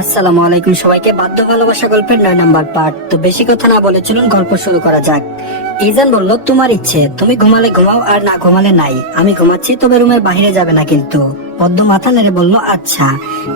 আসসালামু আলাইকুম সবাইকে। বাধ্য ভালোবাসা গল্পের 9 নাম্বার পার্ট। তো বেশি কথা না বলে চলুন গল্প শুরু করা যাক। ইজান বলল, তোমার ইচ্ছে, তুমি ঘুমালে ঘুমাও আর না ঘুমালে নাই। আমি ঘুমাচ্ছি, তবে রুমের বাইরে যাবে না কিন্তু। পদ্ম মাথা নেড়ে বলল, আচ্ছা।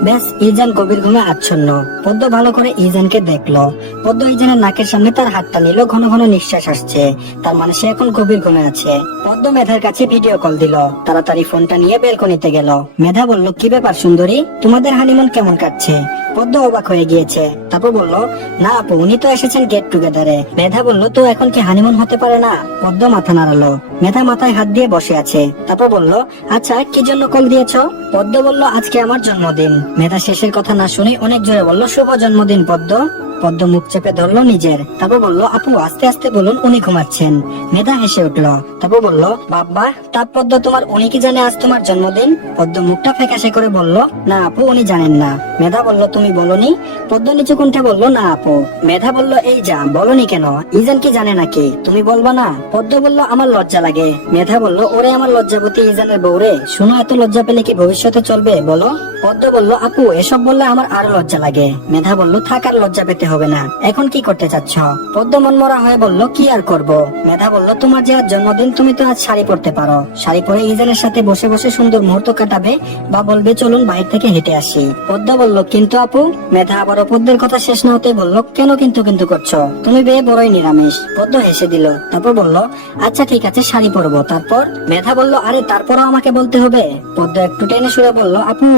ব্যাস, ইজান গভীর ঘুমে আচ্ছন্ন। পদ্ম ভালো করে ইজানকে দেখলো। পদ্ম ইজানের নাকের সামনে তার হাতটা নিল। ঘন ঘন নিঃশ্বাস আসছে, তার মানে সে এখন গভীর ঘুমে আছে। পদ্ম মেধার কাছে ভিডিও কল দিল। তাড়াতাড়ি ফোনটা নিয়ে বেলকনিতে গেল। মেধা বলল, কি ব্যাপার সুন্দরী, তোমাদের হানিমুন কেমন কাটছে? পদ্ম অবাক হয়ে গিয়েছে। তারপর বলল, না আপু, উনি তো এসেছেন গেট টুগেদারে। মেধা বলল, তো এখন কি হানিমুন হতে পারে না? পদ্ম মাথা নাড়ালো। মেধা মাথায় হাত দিয়ে বসে আছে। তারপর বলল, আচ্ছা কি জন্য কল দিয়েছো? পদ্ম বলল, আজকে আমার জন্মদিন। মেধা শেষের কথা না শুনে অনেক জোরে বলল, শুভ জন্মদিন পদ্ম। পদ্ম মুখ চেপে ধরলো নিজের। তারপর বলল, আপু আস্তে আস্তে বলুন, উনি ঘুমাচ্ছেন। মেধা হেসে উঠলো। তারপর বলল, বাবা তাপ পদ্ম, তোমার উনি কি জানে আজ তোমার জন্মদিন? পদ্ম মুখটা ফ্যাকাশে করে বলল, না আপু, উনি জানেন না। মেধা বলল, তুমি বলনি? পদ্ম নিচু কণ্ঠে বলল, না আপু। মেধা বলল, এই যা, বলনি কেন? ইজান কি জানে নাকি? তুমি বলবা না? পদ্ম বলল, আমার লজ্জা লাগে। মেধা বলল, ওরে আমার লজ্জাবতী ইজানের বউরে, শুনো এত লজ্জা পেলে কি ভবিষ্যতে চলবে বলো? পদ্ম বলল, আপু এসব বললে আমার আরো লজ্জা লাগে। মেধা বলল, থাক, আর লজ্জা পেতে হবে না। এখন কি করতে চাচ্ছ? পদ্ম মনমরা হয়ে বলল, কি আর করব? মেধা বলল, তোমার যে আজ জন্মদিন, তুমি তো আজ শাড়ি পরতে পারো। শাড়ি পরে ইজানের সাথে বসে বসে সুন্দর মুহূর্ত কাটাবে, বা বলবে চলুন বাইরে থেকে হেঁটে আসি। পদ্ম বলল, কিন্তু আপু। মেধা আবারও পদ্মের কথা শেষ না হতে বলল, কেন কিন্তু কিন্তু করছো? তুমি বেয়ে বড়ই নিরামিষ। পদ্ম হেসে দিল। তারপর বলল, আচ্ছা ঠিক আছে, শাড়ি পরবো। তারপর? মেধা বলল, আরে তারপরও আমাকে বলতে হবে। পদ্ম একটু টেনে সুরে বলল, আপু।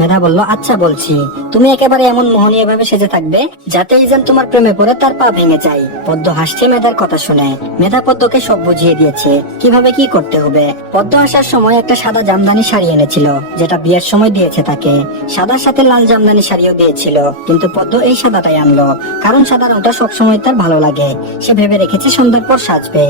মেধা বলল, আচ্ছা বলছি। তুমি একেবারে এমন মোহনীয় ভাবে সেজে থাকবে যাতে ইজান তোমার প্রেমে পড়ে তার পা ভেঙে যায়। পদ্ম হাসছে মেধার কথা শুনে। মেধা পদ্মকে সব বুঝিয়ে দিয়েছে কিভাবে কি করতে হবে। পদ্ম আসার সময় একটা সাদা জামদানি শাড়ি এনেছিল, যেটা বিয়ের সময় দিয়েছে তাকে। সাদার সাথে লাল জামদানি শাড়িও দিয়েছিল, কিন্তু পদ্ম এই সাদাটাই আনলো, কারণ সাদা রংটা সবসময় তার ভালো লাগে। সে ভেবে রেখেছে সন্ধ্যার পর সাজবে।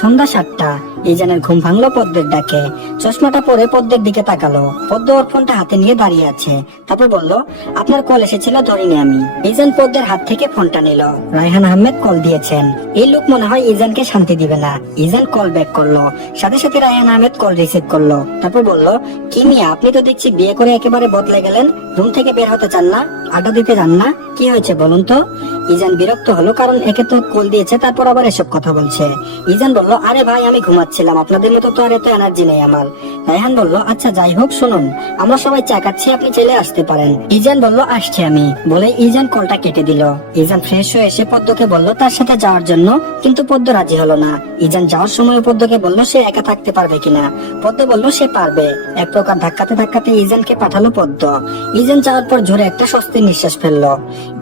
সন্ধ্যা 7টা। ইজানের ঘুম ভাঙলো পদ্মের ডাকে। চশমাটা পরে পদ্মের দিকে তাকালো। পদ্ম ওর ফোনটা হাতে নিয়ে দাঁড়িয়ে আছে। তারপর বলল, আপনার কল এসেছিল, ধরিনি আমি। ইজান পদ্মের হাত থেকে ফোনটা নিল। রায়হান আহমেদ কল দিয়েছেন। এই লোক মনে হয় ইজানকে শান্তি দিবে না। ইজান কল ব্যাক করলো। সাথে সাথে রায়হান আহমেদ কল রিসিভ করলো। তারপর বলল, কি মিয়া, আপনি তো দেখছি বিয়ে করে একেবারে বদলে গেলেন। রুম থেকে বের হতে চান না, আড্ডা দিতে চান না, কি হয়েছে বলুন তো? ইজান বিরক্ত হলো, কারণ একে তো কল দিয়েছে, তারপর আবার এসব কথা বলছে। ইজান বলল, আরে ভাই আমি ঘুমাচ্ছিলাম, আপনাদের মতো তো আর এত এনার্জি নেই আমার। রায়হান বলল, আচ্ছা যাই হোক, শুনুন আমরা সবাই চা খাচ্ছি, আপনি চলে আসতে পারেন। ইজান বলল, আসছি আমি, বলে ইজান কলটা কেটে দিল। ইজান ফ্রেশ হয়ে এসে পদ্মকে বলল তার সাথে যাওয়ার জন্য, কিন্তু পদ্ম রাজি হলো না। ইজান যাওয়ার সময় পদ্মকে বলল সে একা থাকতে পারবে কিনা। পদ্ম বলল সে পারবে। এক প্রকার ধাক্কাতে ধাক্কাতে ইজানকে পাঠালো পদ্ম। ইজান যাওয়ার পর জোরে একটা স্বস্তির নিঃশ্বাস ফেললো।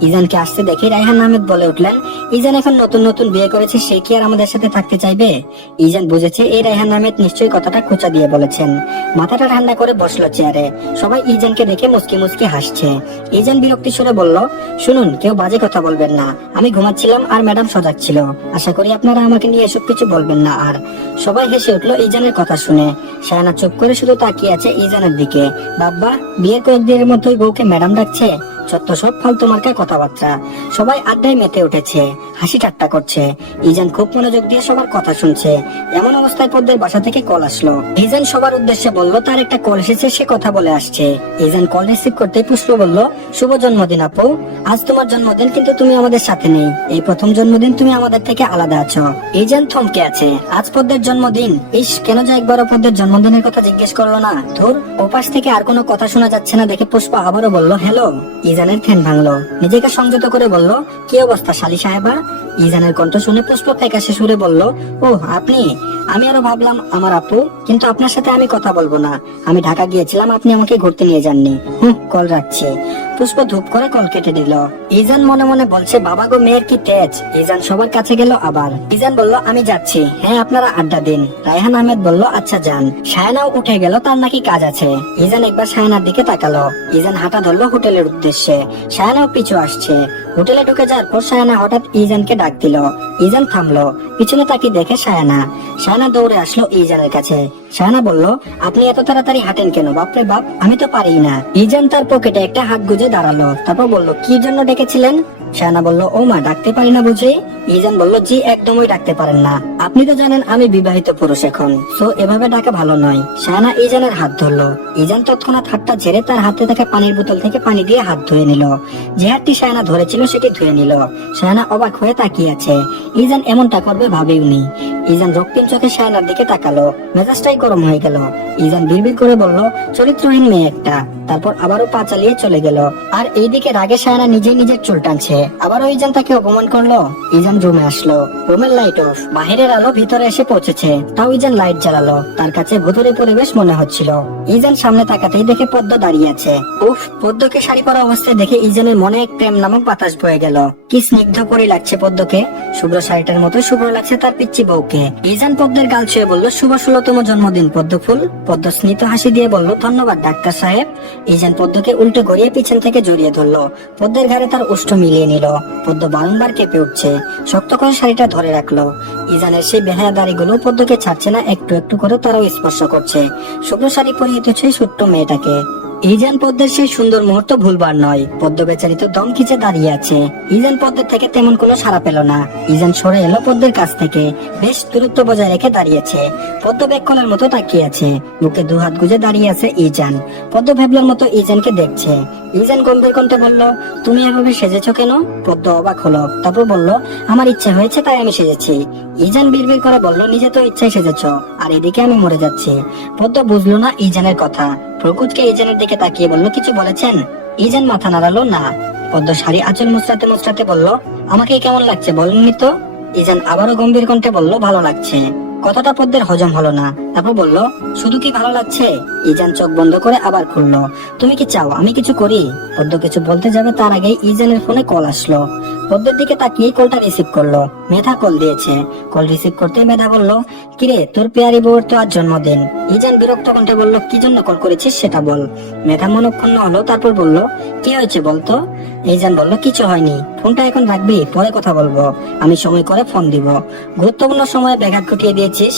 ইজানকে আসতে দেখে রায়হান আহমেদ বলে উঠলেন, ইজান এখন নতুন নতুন বিয়ে করেছে, সে কি আর আমাদের সাথে থাকতে চাইবে? ইজান বুঝেছে এই রায়হান আহমেদ নিশ্চয়ই কথাটা খোঁচা দিয়ে বলেছেন। মাথাটা ঠান্ডা করে বসলো চেয়ারে। সবাই ইজানকে দেখে মুস্কি মুস্কি হাসছে। ইজান বিরক্তি সুরে বলল, শুনুন, কেউ বাজে কথা বলবেন না। আমি ঘুমাচ্ছিলাম আর ম্যাডাম সজাগ ছিল। আশা করি আপনারা আমাকে নিয়ে এসব কিছু বলবেন না। আর সবাই হেসে উঠলো ইজানের কথা শুনে। শায়না চুপ করে শুধু তাকিয়ে আছে ইজানের দিকে। বাবা, বিয়ের কয়েকদিনের মধ্যেই বউকে ম্যাডাম ডাকছে, যত সব ফালতু মার্কা কথাবার্তা। সবাই আড্ডায় মেতে উঠেছে, হাসি ঠাট্টা করছে। ইজান খুব মনোযোগ দিয়ে সবার কথা শুনছে। এমন অবস্থায় পদ্মের বাসা থেকে কল আসলো। ইজান সবার উদ্দেশ্যে বলল তার একটা কল এসেছে, সে কথা বলে আসছে। ইজান কল রিসিভ করতে পুষ্প বলল, শুভ জন্মদিন আপু। আজ তোমার জন্মদিন, কিন্তু তুমি আমাদের সাথে নেই। এই প্রথম জন্মদিন তুমি আমাদের থেকে আলাদা আছো। ইজান থমকে আছে। আজ পদ্মের জন্মদিন। ইস, কেন যে একবারও পদ্মের জন্মদিনের কথা জিজ্ঞেস করলো না। ধুর, ওপাশ থেকে আর কোনো কথা শোনা যাচ্ছে না দেখে পুষ্প আবারও বলল, হ্যালো। ইজানের ধ্যান ভাঙলো। নিজেকে সংযত করে বলল, কি অবস্থা শালি সাহেবা? ইজানের কণ্ঠ শুনে পুষ্প ফ্যাকাশে সুরে বলল, ও আপনি? আমি আরো ভাবলাম আমার আপু, কিন্তু আপনার সাথে আমি কথা বলবো না। আমি ঢাকা গিয়েছিলাম, আপনি আমাকে ঘুরতে নিয়ে যাননি। কল রাখছি। পুষ্প ধূপ করে কল কেটে দিল। ইজান মনে মনে বলছে, বাবা গো, মেয়ের কি তেজ। ইজান সবার কাছে গেল আবার। ইজান বলল, আমি যাচ্ছি। হ্যাঁ, আপনারা আড্ডা দিন। রায়হান আহমেদ বলল, আচ্ছা যান। শায়নাও উঠে গেল, তার নাকি কাজ আছে। ইজান একবার শায়নার দিকে তাকালো। ইজান হাঁটা ধরলো হোটেলের উদ্দেশ্যে। শায়নাও পিছু আসছে। হোটেলে ঢুকে যাওয়ার পর শায়না হঠাৎ ইজানকে ডাক দিল। ইজান থামলো। পিছনে তাকিয়ে দেখে শায়না। শায়না দৌড়ে আসলো ইজানের কাছে। শায়না বলল, আপনি এত তাড়াতাড়ি হাঁটেন কেন? বাপরে বাপ, আমি তো পারি না। ইজান তার পকেটে একটা হাত গুজে দাঁড়ালো। তারপর বলল, কি জন্য ডেকেছিলেন? শাহানা বলল, ও মা, ডাকতে পারি না বুঝি? ইজান বলল, জি একদমই ডাকতে পারেন না, আপনি তো জানেন আমি বিবাহিত পুরুষ এখন, সো এভাবে ডাকা ভালো নয়। শাহানা ইজানের হাত ধরলো। ইজান তৎক্ষণাৎ হাতটা ঝেড়ে তার হাতে থাকা পানির বোতল থেকে পানি দিয়ে হাত ধুয়ে নিল। যে হাতটি শাহানা ধরেছিল সেটি ধুয়ে নিল। শাহানা অবাক হয়ে তাকিয়ে আছে। ইজান এমনটা করবে ভাবেওনি। ইজান রক্তিম চোখে শাহানার দিকে তাকালো। মেজাজটাই গরম হয়ে গেল। ইজান বিড়বিড় করে বলল, চরিত্রহীন মেয়ে একটা। তারপর আবারও পা চালিয়ে চলে গেল। আর এইদিকে রাগে শাহানা নিজেই নিজের চুল টানছে। আবারও ইজান তাকে অপমান করলো। ইজান রুমে আসলো। রুমের লাইট অফ, বাহিরের আলো ভিতরে এসে পৌঁছেছে। তাও ইজান লাইট জ্বালালো। তার কাছে ভুতুড়ে পরিবেশ মনে হচ্ছিল। ইজান সামনে তাকাতেই দেখে পদ্ম দাঁড়িয়ে আছে। উফ, পদ্মকে শাড়ি পরা অবস্থায় দেখে ইজানের মনে এক প্রেম নামক বাতাস বয়ে গেল। কি স্নিগ্ধ পরি লাগছে পদ্মকে। শুভ্র শাড়িটার মতো শুভ্র লাগছে তার পিচ্চি বউকে। ইজান পদ্মের গাল ছুঁয়ে বলল, শুভ 16তম জন্মদিন পদ্ম ফুল। পদ্ম স্মিত হাসি দিয়ে বলল, ধন্যবাদ ডাক্তার সাহেব। ইজান পদ্মকে উল্টে গড়িয়ে পিছন থেকে জড়িয়ে ধরলো। পদ্মের ঘাড়ে তার ওষ্ঠ মিলিয়ে নিল। পদ্ম বারংবার কেঁপে উঠছে। শক্ত করে শাড়িটা ধরে রাখলো। ইজানের সেই বেহায়া দাড়িগুলো পদ্মকে ছাড়ছে না, একটু একটু করে তারাও স্পর্শ করছে শুভ্র শাড়ি পরিহিত সেই ছোট্ট মেয়েটাকে। ইজান পদ্মের সেই সুন্দর মুহূর্ত ভুলবার নয়। পদ্ম বেচারিত দম খিচে দাঁড়িয়ে আছে। ইজান পদ্মের থেকে তেমন কোনো সাড়া পেল না। ইজান সরে এলো পদ্মের কাছ থেকে। বেশ দূরত্ব বজায় রেখে দাঁড়িয়েছে। পদ্ম বেক্ষণের মতো তাকিয়ে আছে। বুকে দুহাত গুজে দাঁড়িয়ে আছে ইজান। পদ্ম ভেবলার মতো ইজানকে দেখছে। ইজান গম্ভীর কণ্ঠে বলল, তুমি এভাবে সেজেছো কেন? পদ্ম অবাক হলো। তারপর বলল, আমার ইচ্ছা হয়েছে তাই আমি সেজেছি। ইজান বিড়বিড় করে বলল, নিজে তো ইচ্ছায় সেজেছো, আর এদিকে আমি মরে যাচ্ছি। পদ্ম বুঝলো না ইজানের কথা। প্রকুচকে ইজানের দিকে তাকিয়ে বলল, কিছু বলেছেন? ইজান মাথা নাড়ালো না। পদ্ম শাড়ি আঁচল মুচড়াতে মুচড়াতে বলল, আমাকে কেমন লাগছে বলেননি তো? ইজান আবারও গম্ভীর কণ্ঠে বলল, ভালো লাগছে। কথাটা পদ্মের হজম হলো না। তারপর বলল, শুধু কি ভালো লাগছে? ইজান চোখ বন্ধ করে আবার খুললো। তুমি কি চাও আমি কিছু করি? পদ্ম কিছু বলতে যাবে তার আগে ইজানের ফোনে কল আসলো। পদ্মের দিকে তাকিয়ে কলটা রিসিভ করলো। মেধা কল দিয়েছে। কল রিসিভ করতে মেধা বলল, কিরে, তোর পেয়ারি বউর তো আজ জন্মদিন। ইজান বিরক্ত কণ্ঠে বলল, কি জন্য কল করেছিস সেটা বল। মেধা মনক্ষুণ্ণ হলো। তারপর বলল, কি হয়েছে বলতো? ইজান বলল, কিছু হয়নি। ফোনটা এখন রাখবি, পরে কথা বলবো। আমি সময় করে ফোন দিব। গুরুত্বপূর্ণ সময়ে ব্যাঘাত ঘটিয়ে দিয়েছিস।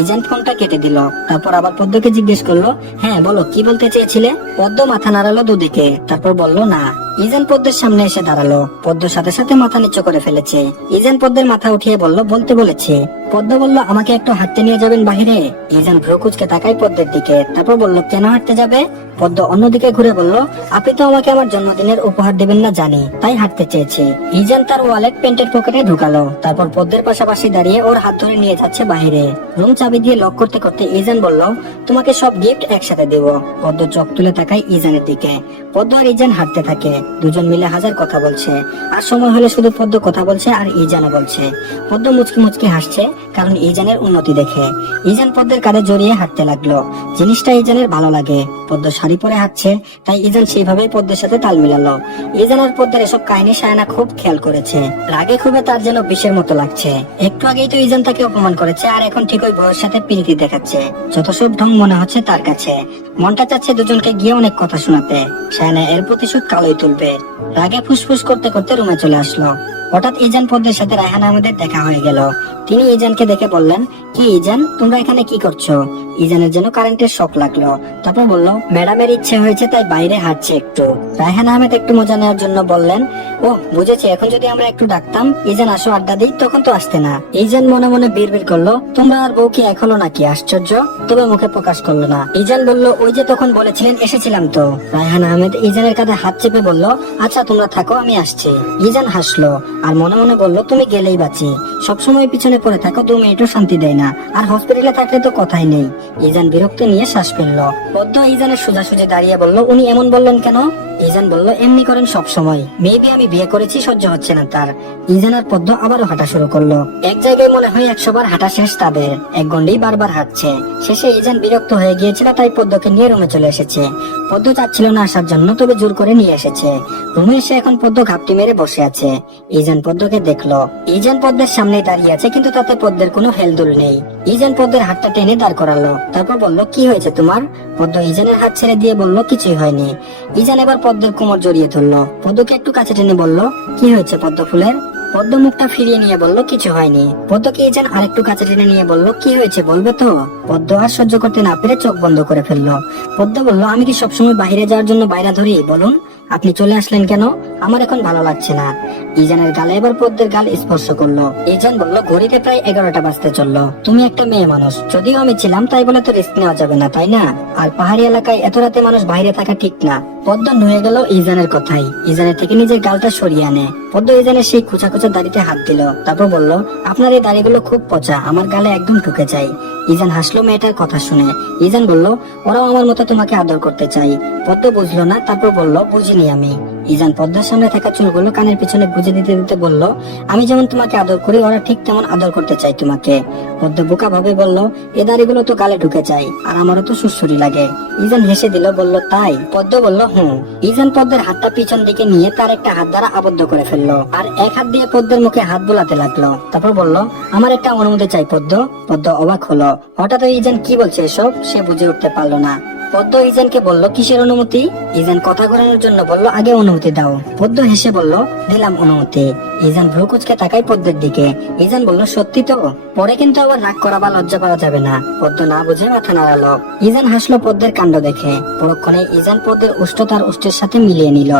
ইজান ফোনটা কেটে দিল। তারপর আবার পদ্মকে জিজ্ঞেস করলো, হ্যাঁ বলো, কি বলতে চেয়েছিলে? পদ্ম মাথা নাড়ালো দুদিকে। তারপর বলল, না। ইজান পদ্মের সামনে এসে দাঁড়ালো। পদ্ম সাথে সাথে মাথা নিচু করে ফেলেছে। ইজান পদ্মের মাথা উঠিয়ে বলল, বলতে বলেছে। পদ্ম বলল, আমাকে একটু হাঁটতে নিয়ে যাবেন বাহিরে? ইজান ভ্রু কুঁচকে তাকায় পদ্মের দিকে। তারপর বলল, কেন হাঁটতে যাবে? পদ্ম অন্যদিকে ঘুরে বলল, আপনি তো আমাকে আমার জন্মদিনের উপহার দেবেন না জানি, তাই হাঁটতে চেয়েছি। ইজান তার ওয়ালেট প্যান্টের পকেটে ঢুকালো। তারপর পদ্মের পাশাপাশি দাঁড়িয়ে ওর হাত ধরে নিয়ে যাচ্ছে বাহিরে। রুম চাবি দিয়ে লক করতে করতে ইজান বলল, তোমাকে সব গিফট একসাথে দেব। পদ্ম চোখ তুলে তাকায় ইজানের দিকে। পদ্ম আর ইজান হাঁটতে থাকে। দুজন মিলে হাজার কথা বলছে। আর সময় হলে শুধু পদ্ম কথা বলছে আর ইজানও বলছে। পদ্ম মুচকি মুচকি হাসছে, কারণ ইজানের উন্নতি দেখে। ইজান পদ্মের কাঁধে জড়িয়ে হাঁটতে লাগলো। জিনিসটা ইজানের ভালো লাগে। পদ্ম শাড়ি পরে হাঁটছে, তাই ইজান সেইভাবেই পদ্মের সাথে তাল মিলালো। ইজান আর পদ্মের এসব কাহিনী শায়না খুব খেয়াল করেছে। রাগে খুবই তার যেন বিষের মতো লাগছে। একটু আগেই তো ইজান তাকে অপমান করেছে, আর এখন ঠিক ওই বউয়ের সাথে প্রীতি দেখাচ্ছে। যত সব ঢং মনে হচ্ছে তার কাছে। মনটা চাচ্ছে দুজনকে গিয়ে অনেক কথা শোনাতে। শায়না এর প্রতিশোধ কালোই তুলবে। রাগে ফুসফুস করতে করতে রুমে চলে আসলো। হঠাৎ ইজান পদ্মের সাথে রায়হান আহমেদের দেখা হয়ে গেল। তিনি ইজানকে দেখে বললেন, কি ইজান, তোমরা এখানে কি করছো? ইজানের যেন কারেন্টের শক লাগলো। তারপর বলল, ম্যাডামের ইচ্ছে হয়েছে তাই বাইরে হাঁটছে একটু। রায়হান আহমেদ একটু মজা নেওয়ার জন্য বললেন, ও বুঝেছি, এখন যদি আমরা একটু ডাকতাম, ইজান আসো আড্ডা দিই, তখন তো আসতে না। ইজান মনে মনে বিড়বিড় করলো, তোমরা আর বউ কি এক হলো নাকি? আশ্চর্য। তবে মুখে প্রকাশ করলো না। ইজান বলল, ওই যে তখন বলেছিলেন এসেছিলাম তো। রায়হান আহমেদ ইজানের কাঁধে হাত চেপে বলল, আচ্ছা তোমরা থাকো, আমি আসছি। ইজান হাসলো আর মনে মনে বলল, তুমি গেলেই বাঁচি। সবসময় পিছনে পড়ে থাকো, 2 মিনিটও শান্তি দেয় না। আর হসপিটালে থাকলে তো কথাই নেই। ইজান বিরক্ত নিয়ে শ্বাস ফেললো। পদ্ম ইজানের সোজাসুজি দাঁড়িয়ে বলল, উনি এমন বললেন কেন? ইজান বলল, এমনি করেন সব সময়। মেবি আমি বিয়ে করেছি, সহ্য হচ্ছে না তার। ইজান আর পদ্ম আবারও হাঁটা শুরু করলো। এক জায়গায় মনে হয় 100 বার হাঁটা শেষ তাদের। এক গন্ডেই বারবার হাঁটছে। শেষে ইজান বিরক্ত হয়ে গিয়েছিল, তাই পদ্মকে নিয়ে রুমে চলে এসেছে। পদ্ম চাচ্ছিল না আসার জন্য, তবে জোর করে নিয়ে এসেছে। রুমে এসে এখন পদ্ম ঘাপটি মেরে বসে আছে। ইজান পদ্মকে দেখলো। ইজান পদ্মের সামনে দাঁড়িয়ে আছে, কিন্তু তাতে পদ্মের কোনো হেলদুল নেই। ইজান পদ্মের হাতটা টেনে দাঁড় করালো। তারপর বলল, কি হয়েছে তোমার? পদ্ম ইজানের হাত ছেড়ে দিয়ে বলল, কিছুই হয়নি। ইজান এবার পদ্মের কোমর জড়িয়ে ধরলো। পদ্মকে একটু কাছে টেনে বলল, কি হয়েছে পদ্ম ফুলের? পদ্ম মুখটা ফিরিয়ে নিয়ে বলল, কিছু হয়নি। পদ্মকে ইজান আরেকটু কাছে টেনে নিয়ে বলল, কি হয়েছে বলবে তো? পদ্ম আর সহ্য করতে না পেরে চোখ বন্ধ করে ফেললো। পদ্ম বলল, আমি কি সবসময় বাইরে যাওয়ার জন্য বাইরে ধরি বলুন? আপনি চলে আসলেন কেন? আমার এখন ভালো লাগছে না। ইজানের গালে এবার পদ্মের গাল স্পর্শ করলো। ইজান বলল, ঘড়িতে প্রায় 11টা বাজতে চললো। তুমি একটা মেয়ে মানুষ, যদিও আমি ছিলাম, তাই বলে তো রিস্ক নেওয়া যাবে না, তাই না? আর পাহাড়ি এলাকায় এত রাতে মানুষ বাইরে থাকা ঠিক না। পদ্ম নুয়ে গেল ইজানের কথাই। ইজানের থেকে নিজের গালটা সরিয়ে আনে। পদ্ম ইজানের সেই খোঁচা খোঁচা দাড়িতে হাত দিল, তারপর বলল, আপনার এই দাড়িগুলো খুব পচা, আমার গালে একদম ঢুকে যায়। ইজান হাসলো মেয়েটার কথা শুনে। ইজান বলল, ওরাও আমার মতো তোমাকে আদর করতে চাই। পদ্ম বুঝলো না, তারপর বলল, বুঝিনি আমি। ইজান পদ্মার সামনে থাকা চুলগুলো কানের পিছনে গুজে দিতে দিতে বলল, আমি যেমন তোমাকে আদর করি, ওরা ঠিক তেমন আদর করতে চাই তোমাকে। পদ্ম বোকা ভাবে বলল, এ দাড়িগুলো তো গালে ঢুকে যায়, আর আমারও তো সুরসুরি লাগে। ইজান হেসে দিল, বলল, তাই? পদ্ম বলল, হুম। ইজান পদ্মের হাতটা পিছন দিকে নিয়ে তার একটা হাত দ্বারা আবদ্ধ করে ফেললো, আর এক হাত দিয়ে পদ্মের মুখে হাত বোলাতে লাগলো। তারপর বলল, আমার একটা অনুমতি চাই পদ্ম। পদ্ম অবাক হলো। হঠাৎ ইজান কি বলছে এসব, সে বুঝে উঠতে পারলো না। পদ্ম ইজানকে বলল, কিসের অনুমতি? ইজান কথা ঘোরানোর জন্য বলল, আগে অনুমতি দাও। পদ্ম হেসে বলল, দিলাম অনুমতি। ইজান ভ্রু কুঁচকে তাকায় পদ্মের দিকে। ইজান বলল, সত্যি তো? পরে কিন্তু আবার রাগ করা বা লজ্জা পাওয়া যাবে না। পদ্ম না বুঝে মাথা নাড়ালো। ইজান হাসলো পদ্মের কাণ্ড দেখে। পরক্ষণে ইজান পদ্মের উষ্ঠ তার উষ্ঠের সাথে মিলিয়ে নিল।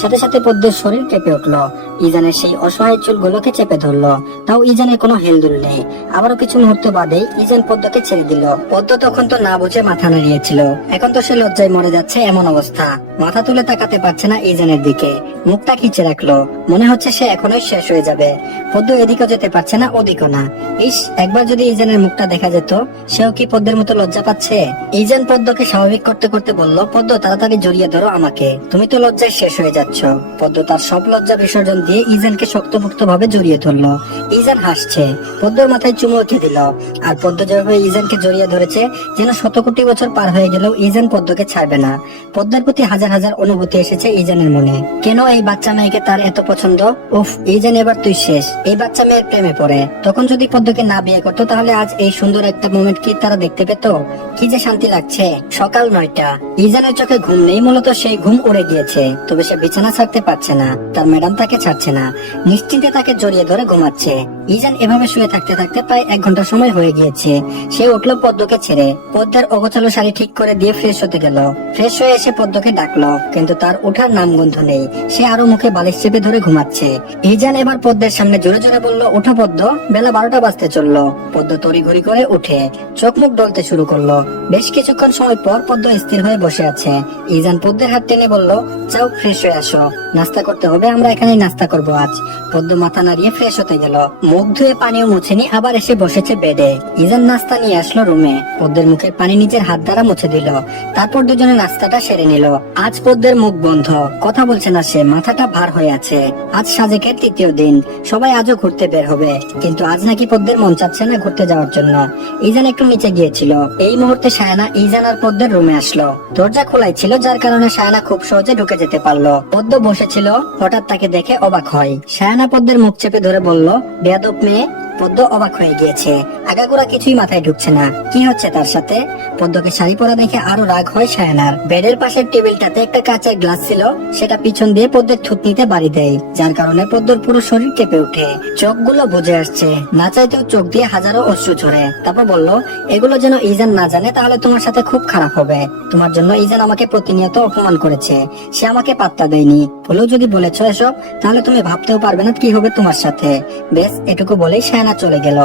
সাথে সাথে পদ্মের শরীর কেঁপে উঠলো। ইজানের সেই অসহায় চুলগুলোকে চেপে ধরলো। তাও ইজানের কোনো হেলদুল নেই। আবারও কিছু মুহূর্ত বাদে ইজান পদ্মকে ছেড়ে দিল। পদ্ম তখন তো না বুঝে মাথা নাড়িয়েছিল, এখন তো সে লজ্জায় মরে যাচ্ছে এমন অবস্থা। মাথা তুলে তাকাতে পারছে না ইজানের দিকে। মুখটা খিচে রাখলো, মনে হচ্ছে সে এখনোই শেষ হয়ে যাবে। পদ্ম এদিকেও যেতে পারছে না, ওদিকও না। ইস, একবার যদি ইজানের মুখটা দেখা যেত। সেও কি পদ্মের মতো লজ্জা পাচ্ছে? ইজান পদ্মকে স্বাভাবিক করতে করতে বলল, পদ্ম তাড়াতাড়ি জড়িয়ে ধরো আমাকে, তুমি তো লজ্জায় শেষ হয়ে যাচ্ছ। পদ্ম তার সব লজ্জা বিসর্জন দিয়ে ইজানকে শক্তপোক্ত ভাবে জড়িয়ে ধরলো। ইজান হাসছে, পদ্মর মাথায় চুমু এঁকে দিল। আর পদ্ম যেভাবে ইজানকে জড়িয়ে ধরেছে, যেন 100 কোটি বছর পার হয়ে গেলেও ইজান পদ্মকে ছাড়বে না। পদ্মের প্রতি হাজার হাজার অনুভূতি এসেছে ইজানের মনে। কেন এই বাচ্চা মেয়েকে তার এত পছন্দ? উফ, ইজান এবার তুই শেষ। এই বাচ্চা মেয়ের প্রেমে পড়ে। তখন যদি পদ্মকে না বিয়ে করতো, তাহলে আজ এই সুন্দর একটা মোমেন্ট কি তারা দেখতে পেত? কি যে শান্তি লাগছে। সকাল 9টা। ইজানের চোখে ঘুম নেই, মূলত সেই ঘুম উড়ে গিয়েছে। তবে সে বিছানা ছাড়তে পারছে না, তার ম্যাডাম তাকে ছাড়ছে না। নিশ্চিন্তে তাকে জড়িয়ে ধরে ঘুমাচ্ছে। ইজান এভাবে শুয়ে থাকতে থাকতে প্রায় 1 ঘন্টা সময় হয়ে গিয়েছে। সে উঠলো পদ্মকে ছেড়ে। পদ্মার অগোছালো শাড়ি ঠিক করে দিয়ে ফ্রেশ হতে গেল। ফ্রেশ হয়ে এসে পদ্মকে ডাকলো, কিন্তু তার ওঠার নামগন্ধ নেই। সে আরো মুখে বালিশ চেপে ধরে ঘুমাচ্ছে। ইজান এবার পদ্মের সামনে জোরে জোরে বলল, ওঠো পদ্ম, বেলা 12টা বাজতে চললো। পদ্ম তড়িঘড়ি করে উঠে চোখ মুখ ডলতে শুরু করলো। বেশ কিছুক্ষণ সময় পর পদ্ম স্থির হয়ে বসে আছে। ইজান পদ্মের হাত টেনে বলল, যাও ফ্রেশ হয়ে আসো, নাস্তা করতে হবে, আমরা এখানেই নাস্তা করবো আজ। পদ্ম মাথা নাড়িয়ে ফ্রেশ হতে গেল। মুখ ধুয়ে পানিও মুছেনি, আবার এসে বসেছে বেডে। ইজান নাস্তা নিয়ে আসলো রুমে। পদ্মের মুখের পানি নিজের হাত দ্বারা মুছে দিল। তারপর দুজনে নাস্তাটা সেরে নিল। আজ পদ্মের মুখ বন্ধ, কথা বলছে না সে, মাথাটা ভার হয়ে আছে। আজ সাজেকের 3য় দিন। সবাই আজও ঘুরতে বের হবে, কিন্তু আজ নাকি পদ্মের মন চাচ্ছে না ঘুরতে যাওয়ার জন্য। ইজান একটু নিচে গিয়েছিল। এই মুহূর্তে সায়ানা ইজান আর পদ্মের রুমে আসলো। দরজা খোলাই ছিল, যার কারণে সায়ানা খুব সহজে ঢুকে যেতে পারলো। পদ্ম বসেছিল, হঠাৎ তাকে দেখে অবাক হয়। সায়ানা পদ্মের মুখ চেপে ধরে বলল, বেয়াদব মেয়ে। পদ্ম অবাক হয়ে গিয়েছে। আগাগোড়া কিছুই মাথায় ঢুকছে না, কি হচ্ছে তার সাথে। পদ্মকে শাড়ি পরা দেখে আরো রাগ হয় সায়ানার। বেডের পাশের টেবিলটাতে একটা কাঁচের গ্লাস ছিল, সেটা পিছন দিয়ে পদ্মের থুতনিতে বাড়ি দেয়, যার কারণে পদ্মর পুরো শরীর কেঁপে ওঠে। চোখগুলো বুঝে আসছে, না চাইতেও চোখ দিয়ে হাজারো অশ্রু ঝরে। তারপর বলল, এগুলো যেন ইজান না জানে, তাহলে তোমার সাথে খুব খারাপ হবে। তোমার জন্য ইজান আমাকে প্রতিনিয়ত অপমান করেছে, সে আমাকে পাত্তা দেয়নি। ভুলেও যদি বলেছ এসব, তাহলে তুমি ভাবতেও পারবে না কি হবে তোমার সাথে। বেশ, এটুকু বলেই সায়ানা চলে গেল।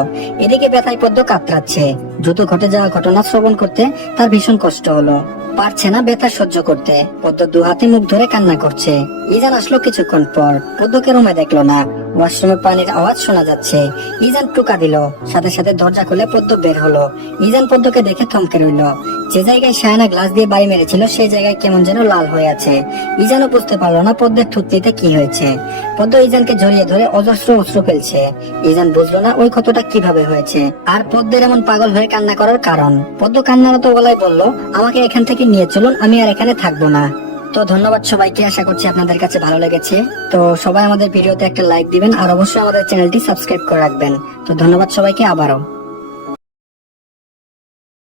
এদিকে ব্যথায় পদ্ম কাতরাচ্ছে। দ্রুত ঘটে যাওয়া ঘটনা শ্রবণ করতে তার ভীষণ কষ্ট হলো। পারছে না ব্যথা সহ্য করতে। পদ্ম 2 হাতে মুখ ধরে কান্না করছে। ইজান আসলো কিছুক্ষণ পর। পদ্মকে রুমে দেখলো না। ওয়াশরুমে পানির আওয়াজ শোনা যাচ্ছে। ইজান টুকা দিল, সাথে সাথে দরজা খুলে পদ্ম বের হলো। ইজান পদ্মকে দেখে থমকে রইল। যে জায়গায় সায়ানা গ্লাস দিয়ে বাড়ি মেরেছিল, সেই জায়গায় কেমন যেন লাল হয়ে আছে। ইজানও বুঝতে পারলো না পদ্মের থুতনিতে কি হয়েছে। পদ্ম ইজানকে জড়িয়ে ধরে অজস্র অশ্রু ফেলছে। ইজান বুঝলো না ওই ক্ষতটা কিভাবে হয়েছে, আর পদ্মের এমন পাগল হয়ে কান্না করার কারণ। পদ্ম কান্নারত গলায় বলল, আমাকে এখান থেকে নিয়ে চলুন, আমি আর এখানে থাকবো না। তো ধন্যবাদ সবাইকে, আশা করছি আপনাদের কাছে ভালো লেগেছে। তো সবাই আমাদের ভিডিওতে একটা লাইক দিবেন, আর অবশ্যই আমাদের চ্যানেলটি সাবস্ক্রাইব করে রাখবেন। তো ধন্যবাদ সবাইকে আবারও।